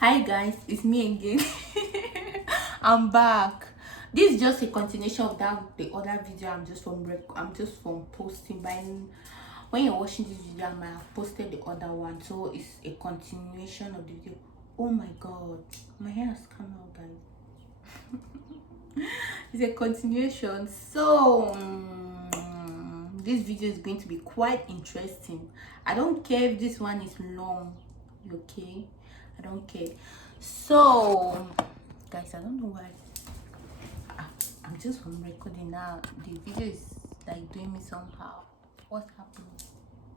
Hi guys, it's me again. I'm back. This is just a continuation of the other video. I'm just from posting. By when you're watching this video, I might have posted the other one, so it's a continuation of the video. Oh my god, my hair has come out, guys. It's a continuation. So this video is going to be quite interesting. I don't care if this one is long, okay? I don't care. So guys, I don't know why I'm just from recording now. The video is like doing me somehow. What's happening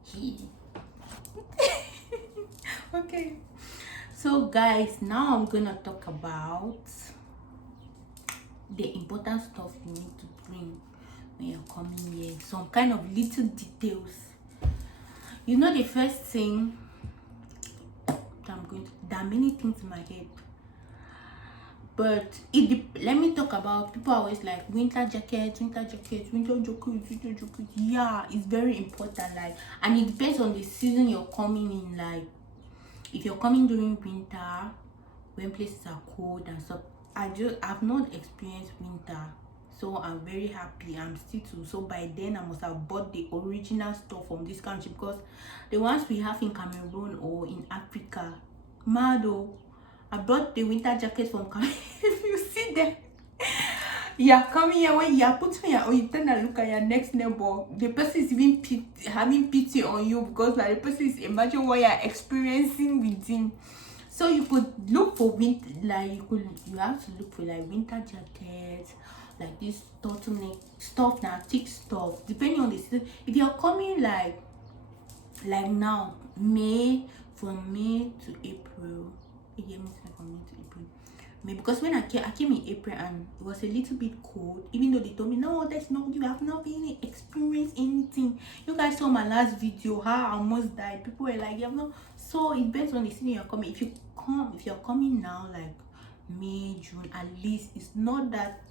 here? Okay, so guys, now I'm gonna talk about the important stuff you need to bring when you're coming here. Some kind of little details. You know, the first thing there are many things in my head, but let me talk about, people are always like winter jackets. Yeah, it's very important, like, and it depends on the season you're coming in. Like, if you're coming during winter when places are cold and stuff, I've not experienced winter, so I'm very happy. I'm still too, so by then I must have bought the original stuff from this country, because the ones we have in Cameroon or in Africa, mad. I brought the winter jacket from Cameroon. If you see them, you are coming here, when you are putting your, or you turn and look at your next neighbor, the person is even having pity on you, because like the person is, imagine what you are experiencing within. So you could look for winter, like you have to look for like winter jackets, like this turtleneck stuff, now thick stuff, depending on the season. If you're coming like now, from May to April, from May to April, May, because when I came in April and it was a little bit cold, even though they told me no, that's not, you have not really experienced anything. You guys saw my last video how I almost died. People were like, you have not. So it depends on the season you're coming. If you're coming now, like May, June, at least it's not that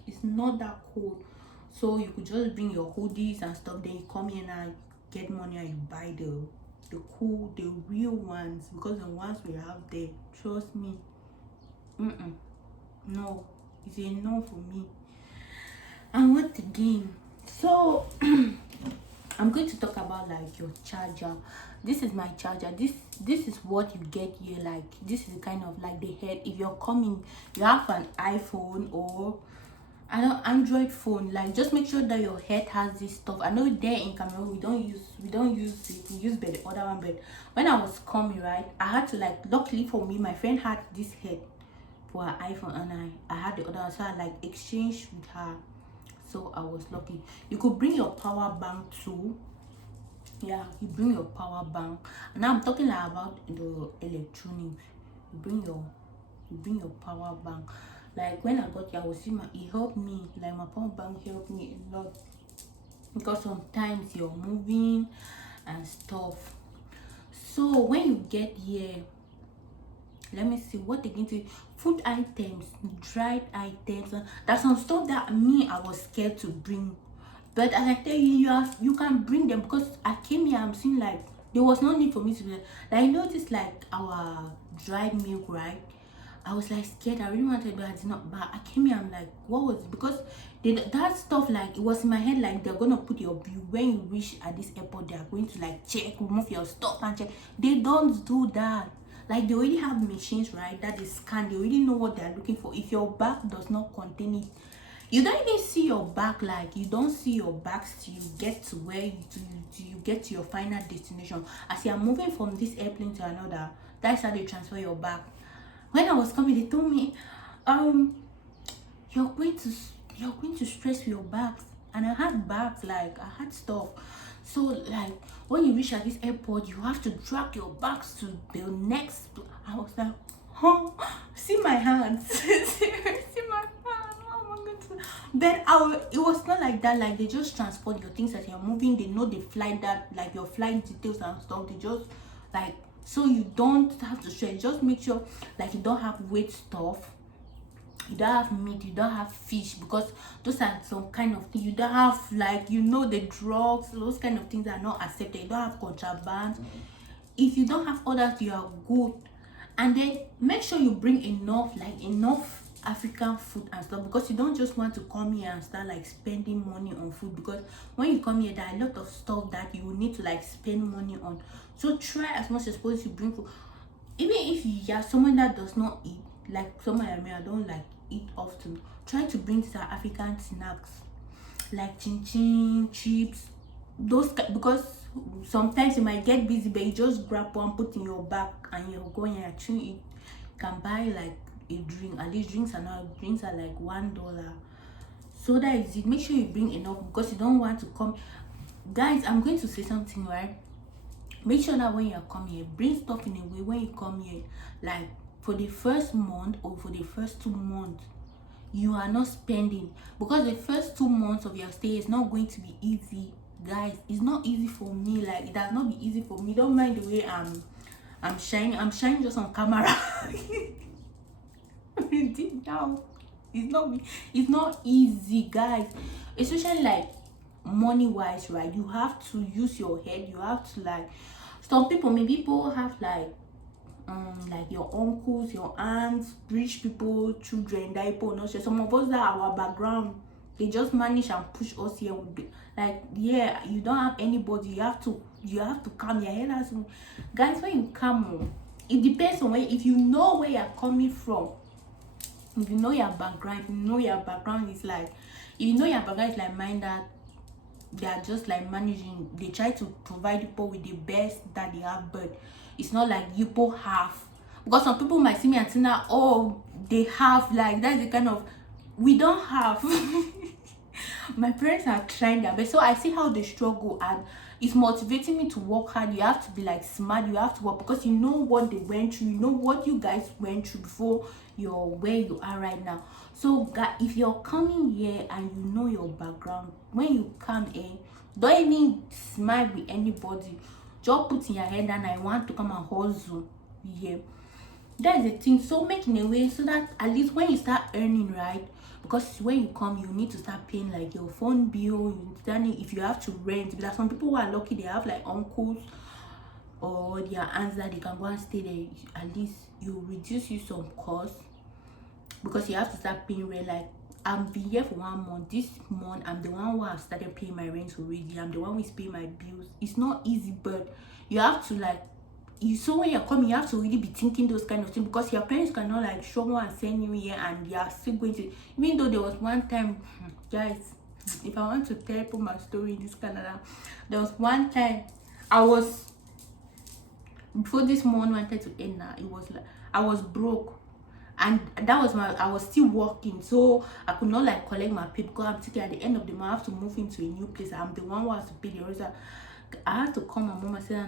cold, so you could just bring your hoodies and stuff. Then you come here and get money and you buy the real ones, because the ones we have there, trust me, no, it's a no for me. And what again? So I'm going to talk about like your charger. This is my charger. This is what you get here. Like, this is the kind of like the head. If you're coming, you have an iPhone or an Android phone, like, just make sure that your head has this stuff. I know there in Cameroon we don't use it, we use the other one. But when I was coming, right, I had to, like, luckily for me, my friend had this head for her iPhone and I had the other one, so I like exchanged with her, so I was lucky. You could bring your power bank too. Yeah, you bring your power bank. And now I'm talking like about the electronics. You bring your power bank. Like, when I got here, I was seeing it helped me, like my power bank helped me a lot, because sometimes you're moving and stuff. So when you get here, let me see what again to food items, dried items. There's some stuff that I was scared to bring, but as I tell you, you can bring them, because I came here, I'm seeing like there was no need for me to be like I noticed like our dried milk, right? I was like scared. I really wanted, but I did not. But I came here, I'm like, what was it? Because that stuff, like, it was in my head, like they're gonna put your bill when you reach at this airport. They are going to like check, remove your stuff and check. They don't do that. Like, they already have machines, right, that they scan. They already know what they're looking for. If your bag does not contain it, you don't even see your bag. Like, you don't see your bags till you get to where you get to your final destination. As you are moving from this airplane to another, that's how they transfer your bag. When I was coming, they told me, you're going to stress with your bags. And I had bags, like I had stuff. So like, when you reach at this airport, you have to drag your bags to the next. I was like, oh, see my hands. See my hands. Oh my goodness. Then it was not like that. Like, they just transport your things as you're moving. They know the flight, that like your flight details and stuff. They just like, so you don't have to stress. Just make sure like you don't have weight stuff, you don't have meat, you don't have fish, because those are some kind of thing. You don't have, like, the drugs, those kind of things are not accepted. You don't have contraband. If you don't have all that, you are good. And then make sure you bring enough, like enough African food and stuff, because you don't just want to come here and start like spending money on food, because when you come here there are a lot of stuff that you will need to like spend money on. So try as much as possible to bring food. Even if you are someone that does not eat, like someone like me, I don't like eat often, try to bring some African snacks like chin chin, chips, because sometimes you might get busy, but you just grab one, put in your bag, and you're going and chew it. You can buy like a drink. At least drinks are like $1. So that is it. Make sure you bring enough, because you don't want to come. Guys, I'm going to say something, right? Make sure that when you come here, bring stuff in a way when you come here, like for the first month or for the first 2 months, you are not spending, because the first 2 months of your stay is not going to be easy. Guys, it's not easy for me. Like, it has not been easy for me. Don't mind the way I'm shining just on camera. Deep down, it's not easy, guys, especially like money wise, right? You have to use your head. You have to, like, some people, maybe people have like your uncles, your aunts, rich people, children, that people not sure. Some of us, that our background, they just manage and push us here. Like, yeah, you don't have anybody. You have to come your head as, guys. When you come, it depends on where. If you know where you're coming from, if you know your background, is like, if you know your background is like mine, that they are just like managing, they try to provide people with the best that they have, but it's not like you people have, because some people might see me and think that, oh, they have, like, that's the kind of, we don't have. My parents are trying their best, so I see how they struggle, and it's motivating me to work hard. You have to be like smart, you have to work, because you know what they went through, you know what you guys went through before you're where you are right now. So guys, if you're coming here and you know your background, when you come in, don't even smile with anybody. Just put in your head that I want to come and hustle. Yeah, that's the thing. So make in a way so that at least when you start earning, right? Because when you come, you need to start paying like your phone bill. You start, if you have to rent, because some people who are lucky, they have like uncles or their aunts that they can go and stay there. At least you reduce you some cost, because you have to start paying rent. Like, I've been here for 1 month. This month, I'm the one who has started paying my rent already. I'm the one who is paying my bills. It's not easy, but you have to, like, so when you're coming, you have to really be thinking those kind of things, because your parents cannot like show one and send you here and you are still going to, even though there was one time, guys, if I want to tell people my story in this Canada, there was one time I was, before this month wanted to end now, it was like I was broke, and that was I was still working, so I could not like collect my pay, because I'm thinking at the end of the month I have to move into a new place. I'm the one who has to pay the rest. I had to call my mom and say,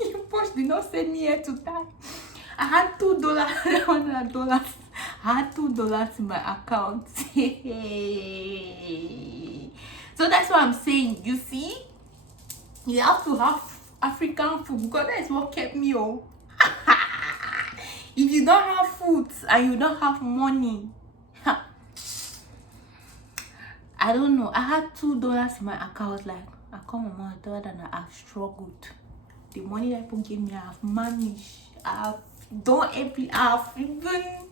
your boss did not send me here to die. I had $2, $100. I had $2 in my account. So that's what I'm saying. You see, you have to have African food, because that is what kept me up. If you don't have food and you don't have money, I don't know. I had $2 in my account. Like, I call my mom, I told her that I've struggled. The money that people gave me, I've managed. I've done every, I've even.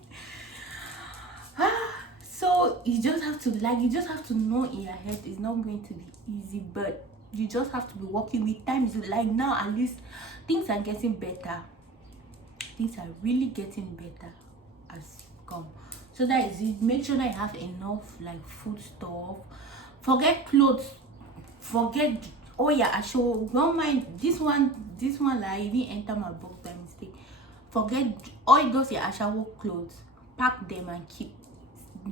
So you just have to know in your head it's not going to be easy, but you just have to be working with time. Like now, at least things are getting better. Things are really getting better as come. So that is it. Make sure that you have enough like food stuff. Forget clothes. Forget. Oh yeah, I show. Don't mind this one. Like, it didn't enter my box by mistake. Forget all those your Ashawo clothes. Pack them and keep.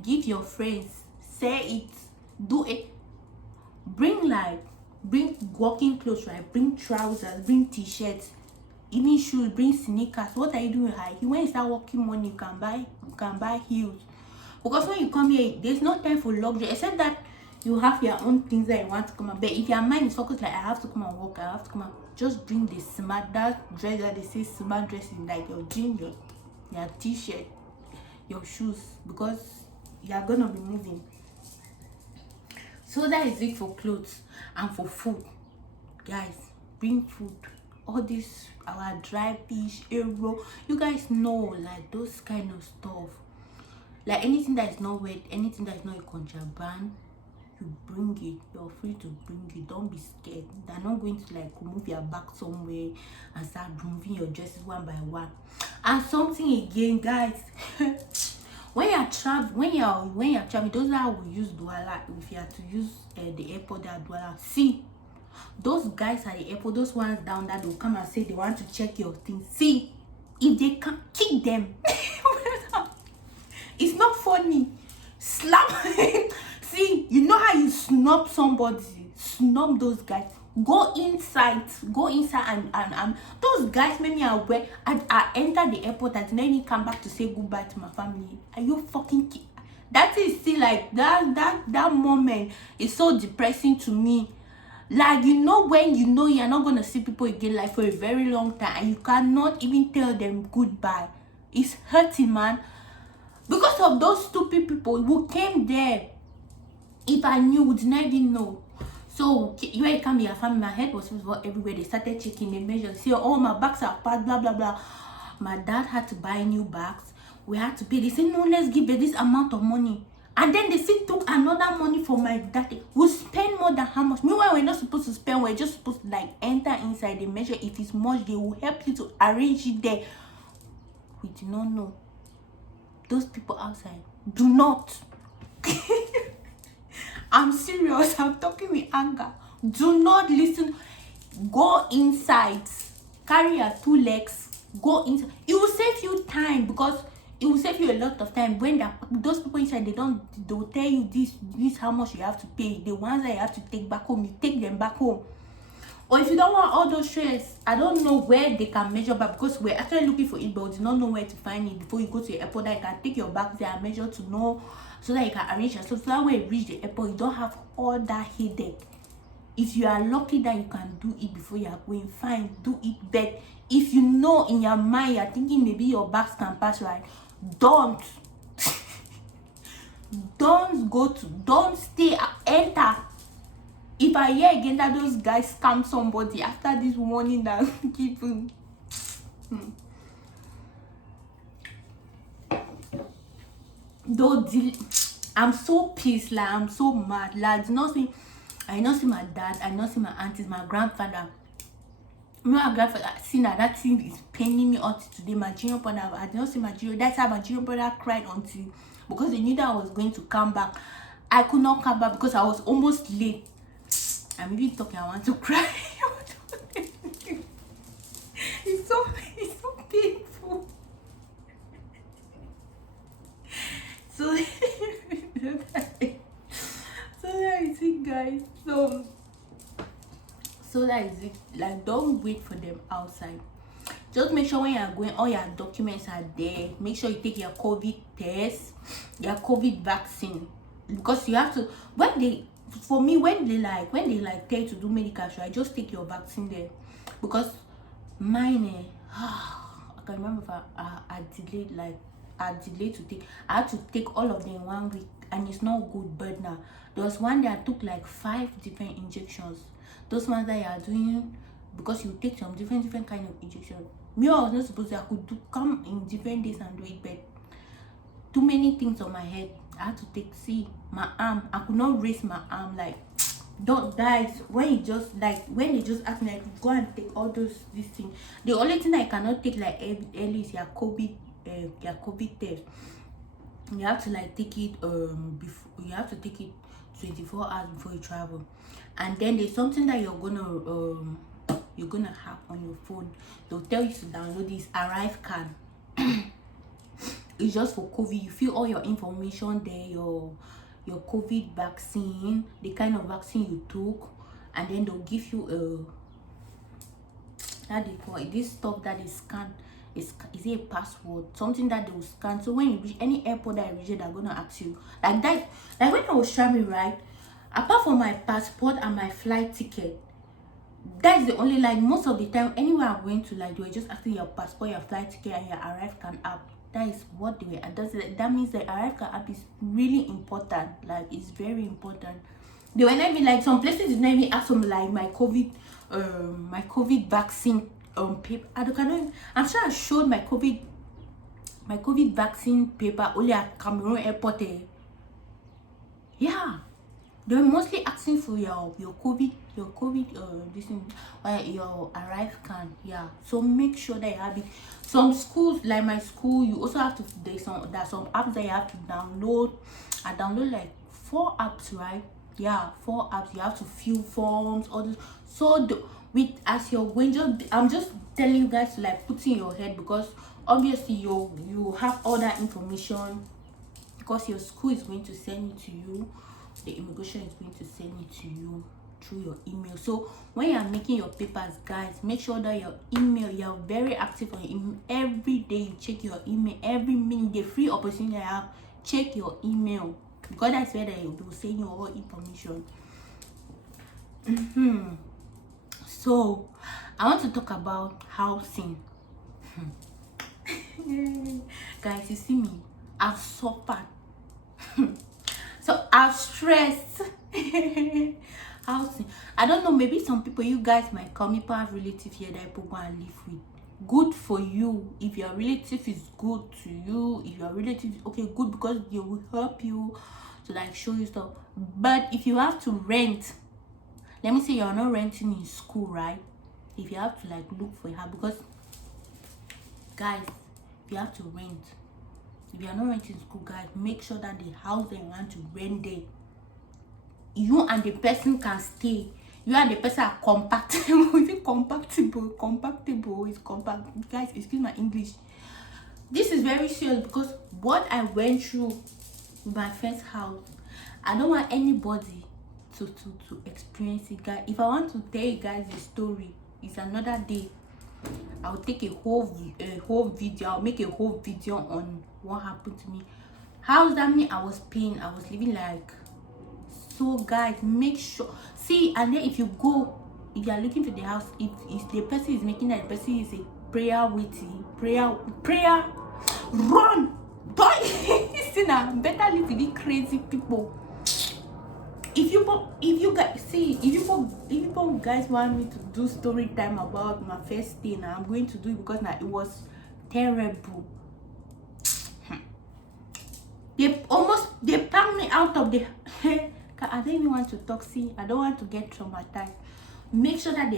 Give your friends. Say it. Do it. Bring working clothes, right? Bring trousers. Bring t-shirts. Even shoes. Bring sneakers. What are you doing high? When you start working money, you can buy heels. Because when you come here, there's no time for luxury, except that you have your own things that you want to come out. But if your mind is focused, like, I have to come and work, I have to come out, just bring the smart, that dress that they say smart dressing, like your jeans, your t-shirt, your shoes, because you are gonna be moving. So that is it for clothes. And for food, guys, bring food. all this our dry fish, arrow. You guys know, like those kind of stuff. Like anything that is not wet, anything that is not a contraband, you bring it. You're free to bring it. Don't be scared. They're not going to like move your back somewhere and start moving your dresses one by one. And something again, guys. when you're traveling, those that will use Douala, if you have to use the airport at Douala, see those guys at the airport, those ones down there, they'll come and say they want to check your things. See, if they can kick them. It's not funny. Slap. See, you know how you snub somebody, snub those guys. Go inside and those guys made me aware. I entered the airport and then he come back to say goodbye to my family. Are you fucking that is still like that moment is so depressing to me. Like, you know, when you know you're not gonna see people again like for a very long time and you cannot even tell them goodbye. It's hurting, man. Because of those stupid people who came there. If I knew, would not even know. So when it came to your family, my head was everywhere. They started checking the measures. See, oh, my bags are packed, blah blah blah. My dad had to buy new bags. We had to pay. They said, no, let's give this amount of money. And then they still took another money for my daddy. We spend more than how much. Meanwhile, we're not supposed to spend. We're just supposed to like enter inside the measure. If it's much, they will help you to arrange it there. We do not know. Those people outside do not. I'm serious. I'm talking with anger. Do not listen. Go inside. Carry your 2 legs. Go inside. It will save you time, because it will save you a lot of time. When those people inside, they'll tell you this how much you have to pay. The ones that you have to take back home, you take them back home. Or if you don't want all those stress, I don't know where they can measure back, because we're actually looking for it, but we do not know where to find it before you go to the airport. That you can take your bags there and measure to know, so that you can arrange yourself. So that when you reach the airport, you don't have all that headache. If you are lucky that you can do it before you are going, fine, do it. But if you know in your mind you're thinking maybe your bags can pass, right, don't. Don't stay, enter. If I hear again that those guys scam somebody after this warning that I'm giving, I'm so pissed, like I'm so mad. Like, I not see my dad, I not see my aunties, my grandfather. My grandfather, see that thing is paining me until today. My junior brother, I did not see my junior. That's how my junior brother cried until, because they knew that I was going to come back. I could not come back because I was almost late. I'm even talking, I want to cry. It's so painful. So that is it, guys. So that is it. Like, don't wait for them outside. Just make sure when you are going, all your documents are there. Make sure you take your COVID test, your COVID vaccine, because you have to. When they tell you to do medical show, I just take your vaccine there, because mine, I can remember if I delayed to take. I had to take all of them in 1 week, and it's not good. But now there was one that I took like 5 different injections. Those ones that you are doing, because you take some different kind of injections. Me, I was not supposed to. I could come in different days and do it, but too many things on my head. I had to take. See, my arm, I could not raise my arm. Like, don't, guys, when they just ask me like, go and take all this thing. The only thing I cannot take like early is your COVID test. You have to like take it before, you have to take it 24 hours before you travel. And then there's something that you're gonna have on your phone. They'll tell you to download this ArriveCan. It's just for COVID. You fill all your information there, your COVID vaccine, the kind of vaccine you took, and then they'll give you how they call it, this stuff that is scanned. Is it a password? Something that they will scan. So when you reach any airport that you reach, they're gonna ask you like that. Like when I was traveling, right? Apart from my passport and my flight ticket, that's the only, like, most of the time anywhere I'm going to, like, they were just asking your passport, your flight ticket, and your ArriveCan app. That is what they were. That means the ArriveCan app is really important. Like, it's very important. They were not even like, some places did not even ask them like my COVID vaccine paper. I don't know. I'm sure I showed my COVID vaccine paper only at Cameroon airport. Yeah, they're mostly asking for your COVID this thing, your arrive can. Yeah, so make sure that you have it. Some schools like my school, you also have to, there's some apps that you have to download. I download like 4 apps, right? Yeah, 4 apps. You have to fill forms, all this. So with as you're going, I'm just telling you guys to like put in your head, because obviously you have all that information, because your school is going to send it to you, the immigration is going to send it to you through your email. So when you're making your papers, guys, make sure that your email, you're very active on your email. Every day you check your email, every minute, the free opportunity I have, check your email, because that's where they will send you all information. So I want to talk about housing. Guys, you see me, I've suffered. So I've stressed. Housing, I don't know, maybe some people, you guys might come, people have relatives here that people go and live with. Good for you. If your relative is good to you, if your relative, okay, good, because they will help you to like show you stuff. But if you have to rent, let me say you're not renting in school, right? If you have to like look for a house, because guys, if you have to rent, if you are not renting in school, guys, make sure that the house that you want to rent there, you and the person can stay. You and the person are compatible. Is it compatible? Compatible is compact. Guys, excuse my English. This is very serious, because what I went through with my first house, I don't want anybody to experience it, guys. If I want to tell you guys the story, it's another day. I'll take a whole video. I'll make a whole video on what happened to me. How's that mean? I was paying. I was living like. So guys, make sure, see, and then if you are looking for the house, if the person is making that, the person is a prayer waiting, prayer, run, boy. See now, better live with these crazy people. If you guys see, if you guys want me to do story time about my first day, now I'm going to do it, because now it was terrible. They packed me out of the I don't even want to talk. See, I don't want to get traumatized. Make sure that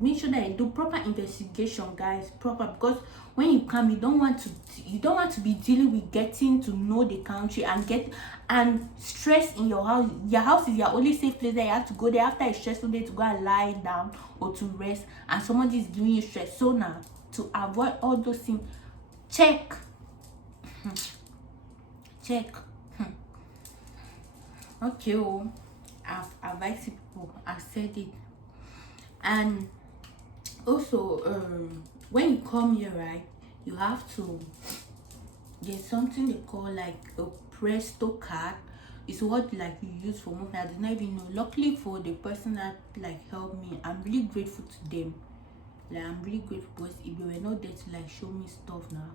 make sure that you do proper investigation, guys, proper, because when you come, you don't want to be dealing with getting to know the country and stress in your house. Your house is your only safe place that you have to go there after a stressful day to go and lie down or to rest, and somebody is giving you stress. So now, to avoid all those things, check. Okay, I've advised people, I've said it. And also, when you come here, right, you have to, there's something they call like a presto card. It's what like you use for moving. I did not even know. Luckily for the person that like helped me, I'm really grateful to them. Like, I'm really grateful, because if they were not there to like show me stuff now,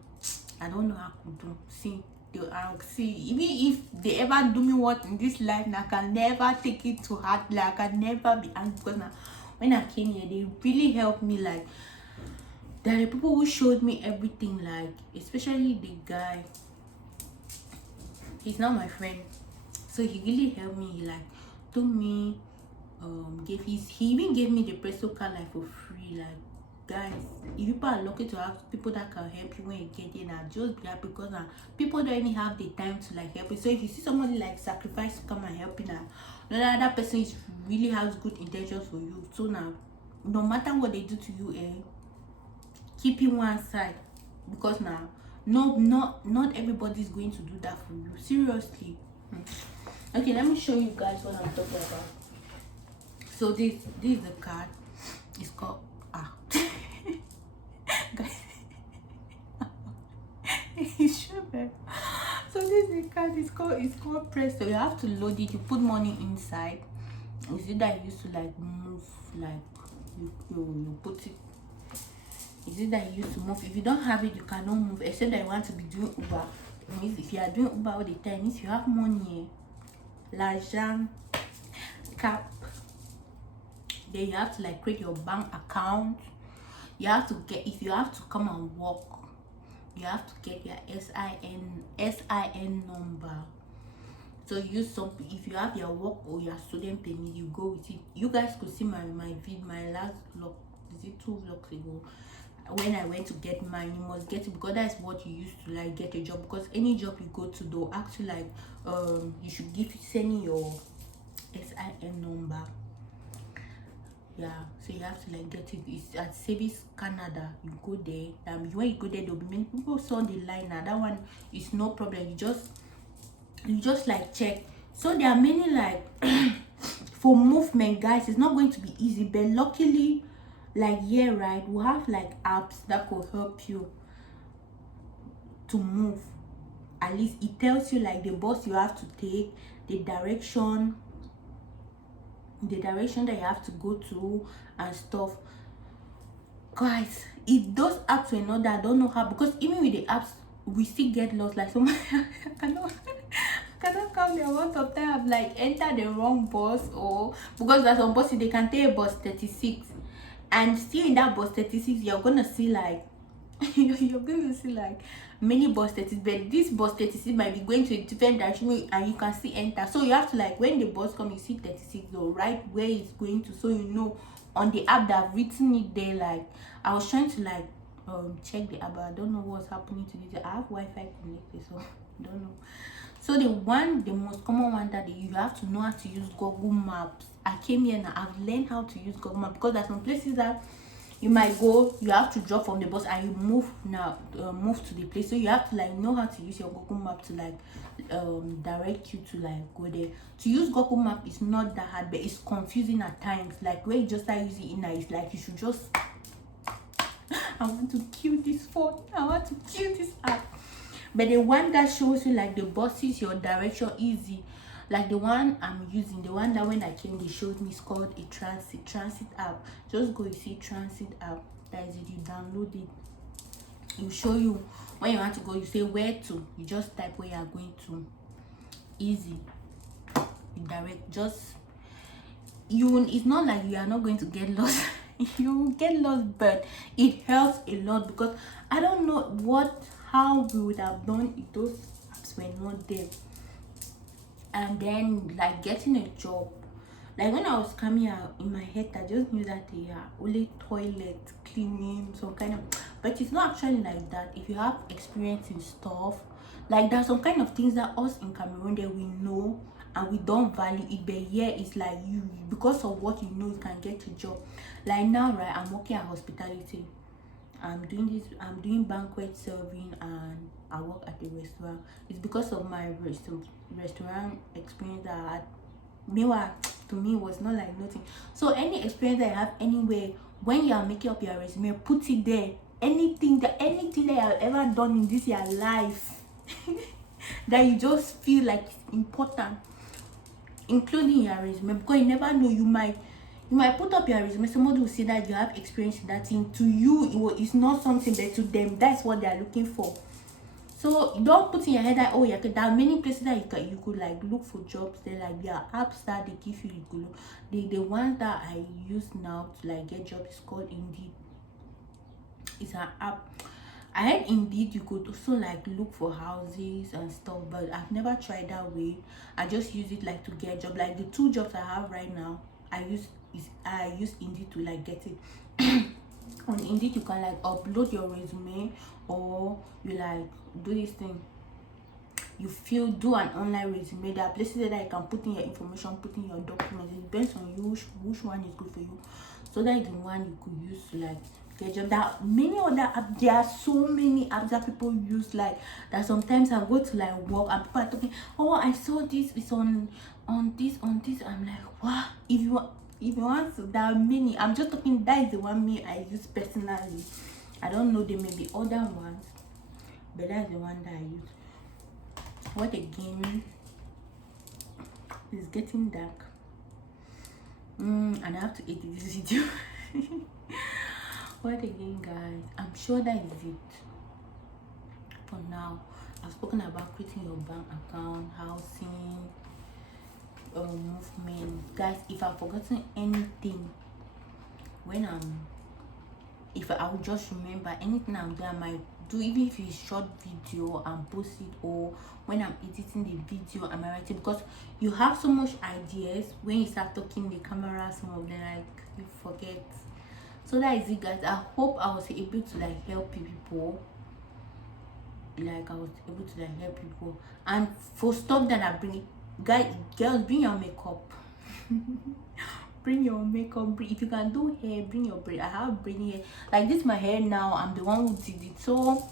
I don't know how I could do. See, even if they ever do me what in this life, now I can never take it to heart. Like, I can never be angry, because now when I came here, they really helped me. Like, there are people who showed me everything, like especially the guy. He's not my friend, so he really helped me. He like told me, he even gave me the presto card like for free. Like, guys, if people are lucky to have people that can help you when you get in, now just be happy, because now people don't even have the time to like help you. So if you see somebody like sacrifice to come and help you, now that person is really has good intentions for you. So now, no matter what they do to you, keep you one side, because now not everybody is going to do that for you. Seriously. Okay, let me show you guys what I'm talking about. So this is the card. It's called guys. So this is the card. It's called Presto. You have to load it. You put money inside. You see that you used to like move, like you put it. Is it that you used to move? If you don't have it, you cannot move, except that you want to be doing Uber. It means if you are doing Uber all the time, means you have money. L'argent cap. Then you have to like create your bank account. You have to get, if you have to come and work, you have to get your SIN number. So use some, if you have your work or your student permit, you go with it. You guys could see my last vlog, is it 2 vlogs ago, when I went to get mine. You must get it, because that's what you use to like get a job. Because any job you go to, they'll actually like you should send in your SIN number. Yeah, so you have to like get it. It's at Service Canada. You go there. When you go there, there'll be many people saw the line. Now that one is no problem. You just like check. So there are many like for movement, guys, it's not going to be easy, but luckily, like here, right, we have like apps that could help you to move. At least it tells you like the bus you have to take, the direction that you have to go to and stuff. Guys, if those apps were not there, I don't know how, because even with the apps we still get lost. Like so I cannot count the amount of time I've like entered the wrong bus, or because there's some buses they can take bus 36, and still in that bus 36 you're gonna see like you're going to see like many bus 36, but this bus 36 might be going to a different direction and you can see enter. So you have to like, when the bus comes, you see 36, though, right where it's going to, so you know on the app that I've written it there. Like I was trying to like check the app, but I don't know what's happening to this. I have Wi-Fi connected, so I don't know. So the most common one that you have to know how to use Google Maps. I came here now, I've learned how to use Google Maps, because there's some places that you might go, you have to drop from the bus and you move to the place. So you have to like know how to use your Google Map to like direct you to like go there. To use Google Map is not that hard, but it's confusing at times. Like when you just start using it now, it's like you should just I want to kill this phone, I want to kill this app. But the one that shows you like the buses, your direction, easy. Like the one I'm using, the one that when I came they showed me, is called a transit app. Just go, you see transit app, that is it, you download it. It will show you when you want to go, you say where to, you just type where you are going to. Easy, you direct. Just it's not like you are not going to get lost. You will get lost, but it helps a lot, because I don't know how we would have done if those apps were not there. And then like getting a job, like when I was coming out in my head, I just knew that they are only toilet cleaning, some kind of, but it's not actually like that. If you have experience in stuff, like there's some kind of things that us in Cameroon that we know and we don't value it, but here it's like you, because of what you know, you can get a job. Like now, right, I'm working at hospitality. I'm doing banquet serving, and I work at a restaurant. It's because of my restaurant experience that I had. Meanwhile, to me, it was not like nothing. So any experience that I have anywhere, when you are making up your resume, put it there. Anything that you have ever done in this your life that you just feel like it's important, including your resume, because you never know, you might put up your resume, somebody will see that you have experience in that thing. To you, it's not something, but to them, that's what they are looking for. So don't put in your head that, oh yeah, there are many places that you could like look for jobs. There like there are apps that they give you could look. The one that I use now to like get jobs is called Indeed. It's an app. I heard Indeed you could also like look for houses and stuff, but I've never tried that way. I just use it like to get a job. Like the 2 jobs I have right now, I use Indeed to like get it. On Indeed you can like upload your resume, or you like do this thing, you do an online resume. There are places that you can put in your information, put in your documents. It depends on you which one is good for you. So that is the one you could use to like get job. There are many other apps. There are so many apps that people use, like that sometimes I go to like work and people are talking, oh I saw this, it's on this. I'm like, wow. If you want to, there are many. I'm just talking, that is the one me I use personally. I don't know, there may be other ones, but that's the one that I use. What again? It's getting dark. And I have to edit this video. What again, guys? I'm sure that is it for now. I've spoken about creating your bank account, housing, movement. Guys, if I've forgotten anything when I'm if I will just remember anything I'm doing, I might do, even if it's short video and post it, or when I'm editing the video am I writing, because you have so much ideas when you start talking the camera, some of them like you forget. So that is it, guys. I hope I was able to like help people. And for stuff that I bring, guys, girls, bring your makeup. Bring your makeup. If you can do hair, bring your braid. I have braid hair. Like this, my hair now. I'm the one who did it, so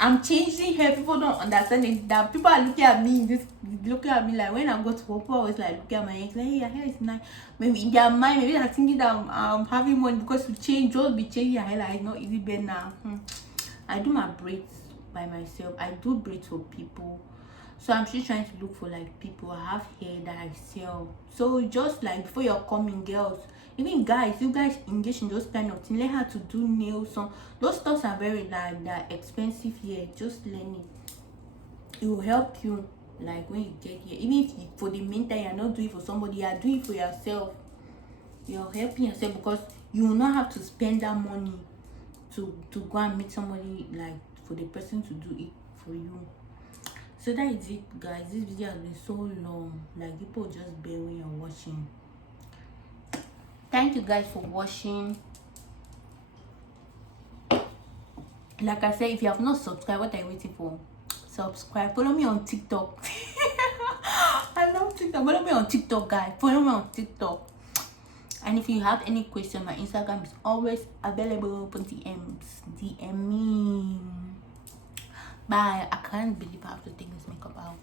I'm changing hair. People don't understand it. That people are looking at me, looking at me like when I go to work, people always like looking at my hair, like, hey, your hair is nice. Maybe in their mind, maybe they're thinking that I'm having money because to change, just be changing your hair like it's not easy. But now, I do my braids by myself. I do braids for people. So I'm still trying to look for like people. I have hair that I sell. So just like before you're coming, girls, even guys, you guys engage in those kind of things. Learn how to do nails. Some those stuffs are very like that expensive here. Just learn it. It will help you like when you get here. Even if for the meantime you're not doing it for somebody, you're doing it for yourself. You're helping yourself because you will not have to spend that money to go and meet somebody, like for the person to do it for you. So that is it, guys. This video has been so long, like people just bear when you're watching. Thank you guys for watching. Like I said, if you have not subscribed, what are you waiting for? Subscribe. Follow me on TikTok. I love TikTok. Follow me on TikTok, guys. Follow me on TikTok. And if you have any question, my Instagram is always available for DMs. DM me. Bye. I can't believe I have to take this makeup out.